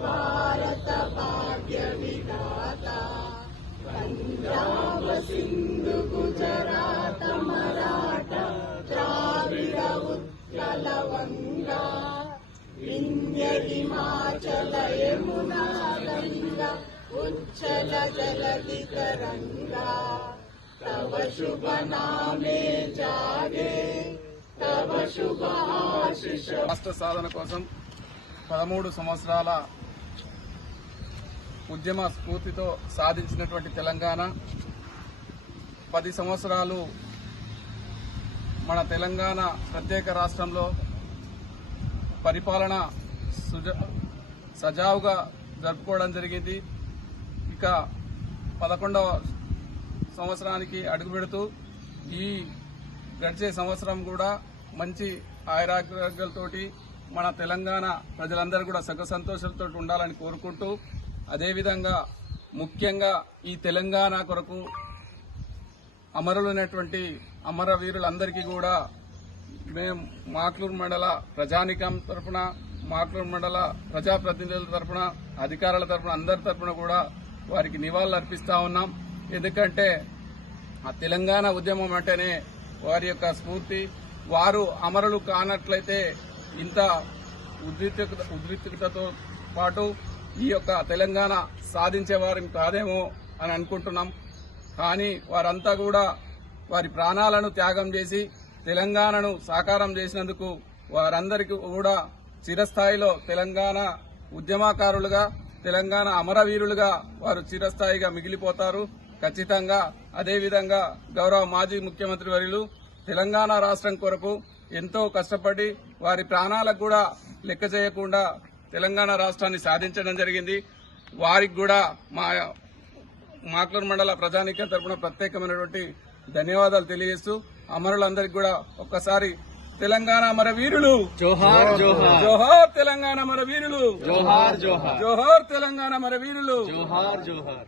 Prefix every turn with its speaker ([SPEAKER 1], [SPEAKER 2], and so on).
[SPEAKER 1] భారత భాగ్య విధాత పంజాబ సింధు గుజరాత మరాఠ ద్రావిడ ఉత్కల వంగా యమునా ఉచ్చల उज्जल जलधितरङ्गा తవ శుభ నామే జాగే తవ శుభ
[SPEAKER 2] సాధన కోసం పదమూడు సంవత్సరాల ఉద్యమ స్ఫూర్తితో సాధించినటువంటి తెలంగాణ పది సంవత్సరాలు మన తెలంగాణ ప్రత్యేక రాష్ట్రంలో పరిపాలన సుజ సజావుగా జరుపుకోవడం జరిగింది. ఇక పదకొండవ సంవత్సరానికి అడుగుపెడుతూ ఈ గడిచే సంవత్సరం కూడా మంచి ఆయురాగ్యాలతోటి మన తెలంగాణ ప్రజలందరూ కూడా సుఖ సంతోషాలతో ఉండాలని కోరుకుంటూ అదేవిధంగా ముఖ్యంగా ఈ తెలంగాణ కొరకు అమరులైనటువంటి అమరవీరులందరికీ కూడా మేము మాక్లూరు మండల ప్రజానికం తరఫున మాక్లూరు మండల ప్రజాప్రతినిధుల తరపున అధికారుల తరపున అందరి తరపున కూడా వారికి నివాళులు అర్పిస్తా ఉన్నాం. ఎందుకంటే ఆ తెలంగాణ ఉద్యమం అంటేనే వారి యొక్క స్ఫూర్తి. వారు అమరులు కానట్లయితే ఇంత ఉద్రిక్త ఉద్రిక్తతతో పాటు ఈ యొక్క తెలంగాణ సాధించేవారు కాదేమో అని అనుకుంటున్నాం. కానీ వారంతా కూడా వారి ప్రాణాలను త్యాగం చేసి తెలంగాణను సాకారం చేసినందుకు వారందరికీ కూడా చిరస్థాయిలో తెలంగాణ ఉద్యమకారులుగా తెలంగాణ అమరవీరులుగా వారు చిరస్థాయిగా మిగిలిపోతారు. ఖచ్చితంగా అదేవిధంగా గౌరవ మాజీ ముఖ్యమంత్రి వర్యులు తెలంగాణ రాష్ట్రం కొరకు ఎంతో కష్టపడి వారి ప్రాణాలకు కూడా లెక్క చేయకుండా తెలంగాణ రాష్ట్రాన్ని సాధించడం జరిగింది. వారికి కూడా మా మాక్లూరు మండల ప్రజానీకం తరఫున ప్రత్యేకమైనటువంటి ధన్యవాదాలు తెలియజేస్తూ అమరులందరికీ కూడా ఒక్కసారి తెలంగాణ అమర వీరులు
[SPEAKER 3] జోహార్ జోహార్.
[SPEAKER 2] జోహార్ తెలంగాణ అమర వీరులు
[SPEAKER 3] జోహార్ జోహార్.
[SPEAKER 2] జోహార్ తెలంగాణ అమర వీరులు
[SPEAKER 3] జోహార్ జోహార్.